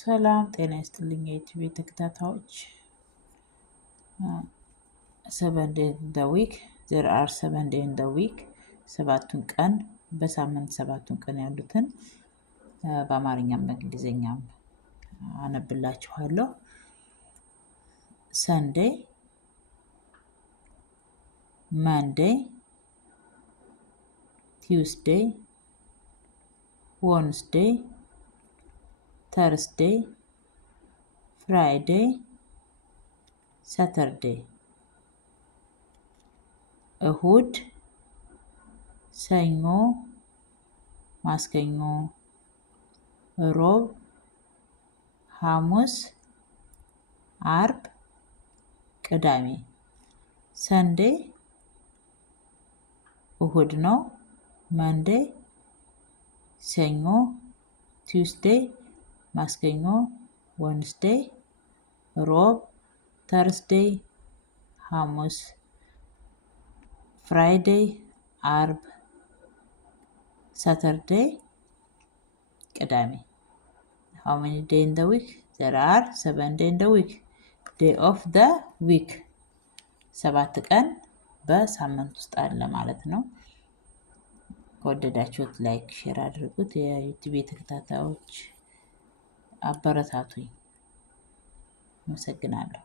ሰላም ጤና ይስጥልኝ የዩቲዩብ ተከታታዮች። 7 days in the week there are 7 days in the week ሰባቱን ቀን በሳምንት ሰባቱን ቀን ያሉትን በአማርኛም በእንግሊዘኛም አነብላችኋለሁ። Sunday, Monday, Tuesday, Wednesday, Thursday, Friday, Saturday. እሁድ፣ ሰኞ፣ ማክሰኞ፣ ሮብ፣ ሐሙስ፣ አርብ፣ ቅዳሜ። Sunday እሁድ ነው። Monday ሰኞ፣ Tuesday ማክሰኞ፣ Wednesday ሮብ፣ Thursday ሐሙስ፣ Friday አርብ፣ Saturday ቅዳሜ። How many days in the week? There are 7 days in the week. Day of the week 7 ቀን በሳምንት ውስጥ አለ ማለት ነው። ከወደዳችሁት ላይክ ሼር አድርጉት። የዩቲዩብ ተከታታዮች አበረታቱኝ። አመሰግናለሁ።